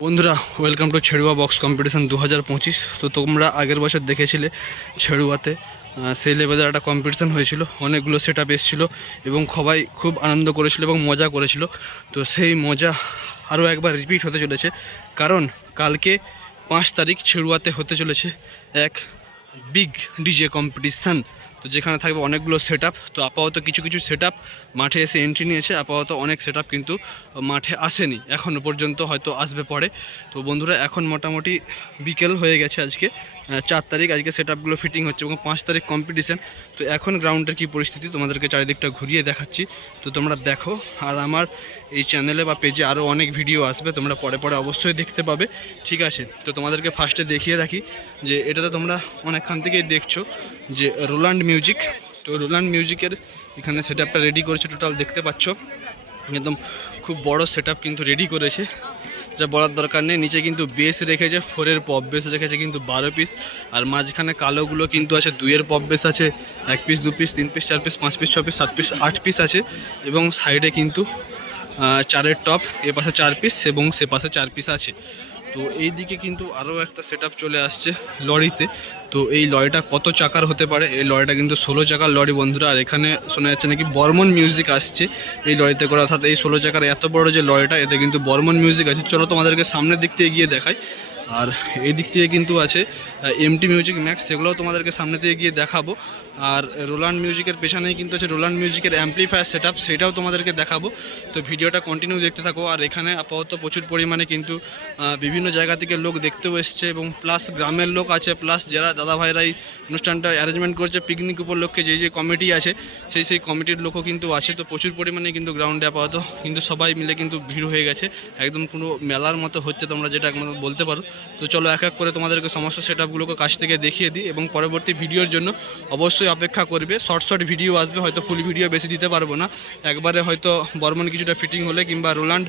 বন্ধুরা welcome to ছেড়ুয়া box competition 2025। তো তোমরা আগের বছর দেখেছিলে ছেড়ুয়াতে সেই লেভেলের একটা কম্পিটিশান হয়েছিল, অনেকগুলো সেট আপ এসেছিলো এবং সবাই খুব আনন্দ করেছিল এবং মজা করেছিল। তো সেই মজা আরও একবার রিপিট হতে চলেছে, কারণ কালকে 5 তারিখ ছেড়ুয়াতে হতে চলেছে এক বিগ ডিজে কম্পিটিশান। তো যেখানে থাকবে অনেকগুলো সেট আপ। তো আপাতত কিছু কিছু সেট আপ মাঠে এসে এন্ট্রি নিয়েছে, আপাতত অনেক সেট আপ কিন্তু মাঠে আসেনি এখনও পর্যন্ত, হয়তো আসবে পরে। তো বন্ধুরা এখন মোটামুটি বিকেল হয়ে গেছে, আজকে 4 তারিখ, আজকে সেট আপগুলো ফিটিং হচ্ছে এবং 5 তারিখ কম্পিটিশান। তো এখন গ্রাউন্ডের কী পরিস্থিতি তোমাদেরকে চারিদিকটা ঘুরিয়ে দেখাচ্ছি, তো তোমরা দেখো। আর আমার এই চ্যানেলে বা পেজে আরও অনেক ভিডিও আসবে, তোমরা পরে পরে অবশ্যই দেখতে পাবে, ঠিক আছে। তো তোমাদেরকে ফার্স্টে দেখিয়ে রাখি যে এটাতে তোমরা অনেকক্ষণ থেকেই দেখছো যে রোল্যান্ড মিউজিক। তো রোল্যান্ড মিউজিকের এখানে সেট আপটা রেডি করেছে, টোটাল দেখতে পাচ্ছ একদম খুব বড় সেট আপ কিন্তু রেডি করেছে, যা বলার দরকার নেই। নিচে কিন্তু বেস রেখেছে, 4-এর পপ বেস রেখেছে কিন্তু 12 পিস, আর মাঝখানে কালোগুলো কিন্তু আছে 2-এর পপ বেস আছে, 1 piece 2 piece 3 piece 4 piece 5 piece 6 piece 7 piece 8 piece আছে, এবং সাইডে কিন্তু 4-এর টপ, এ পাশে 4 পিস এবং সে পাশে 4 পিস আছে। তো এই দিকে কিন্তু আরও একটা সেট চলে আসছে লরিতে। তো এই লরিটা কত চাকার হতে পারে? এই লরিটা কিন্তু 16 চাকার লরি বন্ধুরা। আর এখানে শোনা যাচ্ছে নাকি বর্মন মিউজিক আসছে এই লরিতে করে, অর্থাৎ এই 16 চাকার এত বড় যে লরিটা, এতে কিন্তু বর্মন মিউজিক আছে। চলো তোমাদেরকে সামনের দিক থেকে গিয়ে দেখাই। আর এই দিক থেকে কিন্তু আছে এমটি মিউজিক ম্যাক্স, সেগুলোও তোমাদেরকে সামনে থেকে গিয়ে দেখাবো। আর রোল্যান্ড মিউজিকের পেছনেই কিন্তু আছে রোল্যান্ড মিউজিকের অ্যাম্পলিফায়ার সেট আপ, সেটাও তোমাদেরকে দেখাবো। তো ভিডিওটা কন্টিনিউ দেখতে থাকো। আর এখানে আপাতত প্রচুর পরিমাণে কিন্তু বিভিন্ন জায়গা থেকে লোক দেখতেও এসছে, এবং প্লাস গ্রামের লোক আছে, প্লাস যারা দাদা ভাইরাই অনুষ্ঠানটা অ্যারেঞ্জমেন্ট করছে পিকনিক উপলক্ষে, যে কমিটি আছে সেই কমিটির লোকও কিন্তু আছে। তো প্রচুর পরিমাণে কিন্তু গ্রাউন্ডে আপাতত কিন্তু সবাই মিলে কিন্তু ভিড় হয়ে গেছে, একদম পুরো মেলার মতো হচ্ছে, তোমরা যেটা একদম বলতে পারো। তো চলো এক এক করে তোমাদেরকে সমস্ত সেট আপগুলোকে কাছ থেকে দেখিয়ে দিই, এবং পরবর্তী ভিডিওর জন্য অবশ্যই অপেক্ষা করবে। শর্ট ভিডিও আসবে, হয়তো ফুল ভিডিও বেশি দিতে পারবো না, একবারে হয়তো বর্মন কিছুটা ফিটিং হলে কিংবা রোল্যান্ড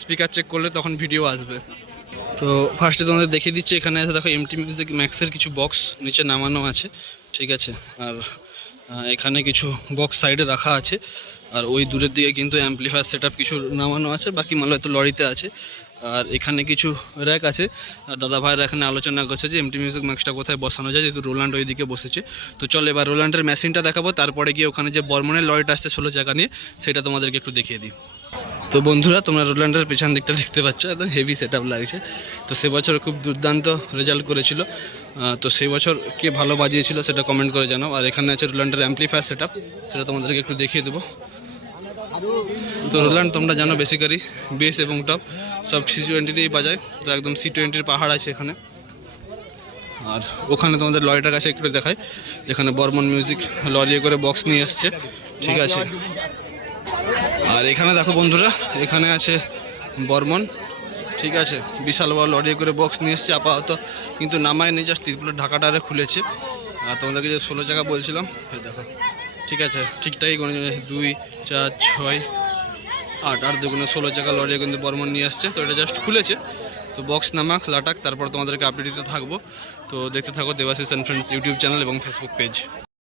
স্পিকার চেক করলে তখন ভিডিও আসবে। তো ফার্স্টে তোমাদের দেখিয়ে দিচ্ছি, এখানে আছে দেখো এমটি মিউজিক ম্যাক্সের কিছু বক্স নিচে নামানো আছে, ঠিক আছে। আর এখানে কিছু বক্স সাইডে রাখা আছে, আর ওই দূরের দিকে কিন্তু অ্যাম্পলিফায়ার সেট আপ কিছু নামানো আছে, বাকি মাল হয়তো লরিতে আছে। আর এখানে কিছু র্যাক আছে, দাদা ভাইরা এখানে আলোচনা করছে যে এমটি মিউজিক ম্যাক্সটা কোথায় বসানো যায়, যেহেতু রোল্যান্ড ওই দিকে বসেছে। তো চলো এবার রোল্যান্ডের মেশিনটা দেখাবো, তারপরে গিয়ে ওখানে যে বর্মনের লরিটা আসছে 16 জায়গা নিয়ে, সেটা তোমাদেরকে একটু দেখিয়ে দিই। তো বন্ধুরা তোমরা রোল্যান্ডের পেছন দিকটা দেখতে পাচ্ছ, একদম হেভি সেট আপ লাগছে। তো সে বছর খুব দুর্দান্ত রেজাল্ট করেছিল। তো সেই বছর কে ভালো বাজিয়েছিল সেটা কমেন্ট করে জানাও। আর এখানে আছে রোল্যান্ডের অ্যাম্পলিফায়ার সেট আপ, সেটা তোমাদেরকে একটু দেখিয়ে দেবো। তো রোল্যান্ড তোমরা জানো বেসিক্যালি বেস এবং টপ সব C20তেই বাজায়। তো একদম C20-র পাহাড় আছে এখানে। আর ওখানে তোমাদের লরিটার কাছে একটু দেখায়, যেখানে বর্মন মিউজিক লরি করে বক্স নিয়ে আসছে, ঠিক আছে। আর এখানে দেখো বন্ধুরা, এখানে আছে বর্মন, ঠিক আছে, বিশাল বড় লরি করে বক্স নিয়ে এসছে। আপাতত কিন্তু নামায় নেই, জাস্ট তিরপুলের ঢাকাটা খুলেছে। আর তোমাদেরকে যে 16 জায়গা বলছিলাম দেখো, ঠিক আছে, ঠিকঠাকই কোনো 2 4 6 8 আর দুগুণে 16 জায়গা লরি কিন্তু বর্মন নিয়ে আসছে। তো এটা জাস্ট খুলেছে, তো বক্স নামাক লাটাক, তারপর তোমাদেরকে আপডেট দিতে থাকবো। তো দেখতে থাকো Debashis and friends YouTube channel এবং ফেসবুক পেজ।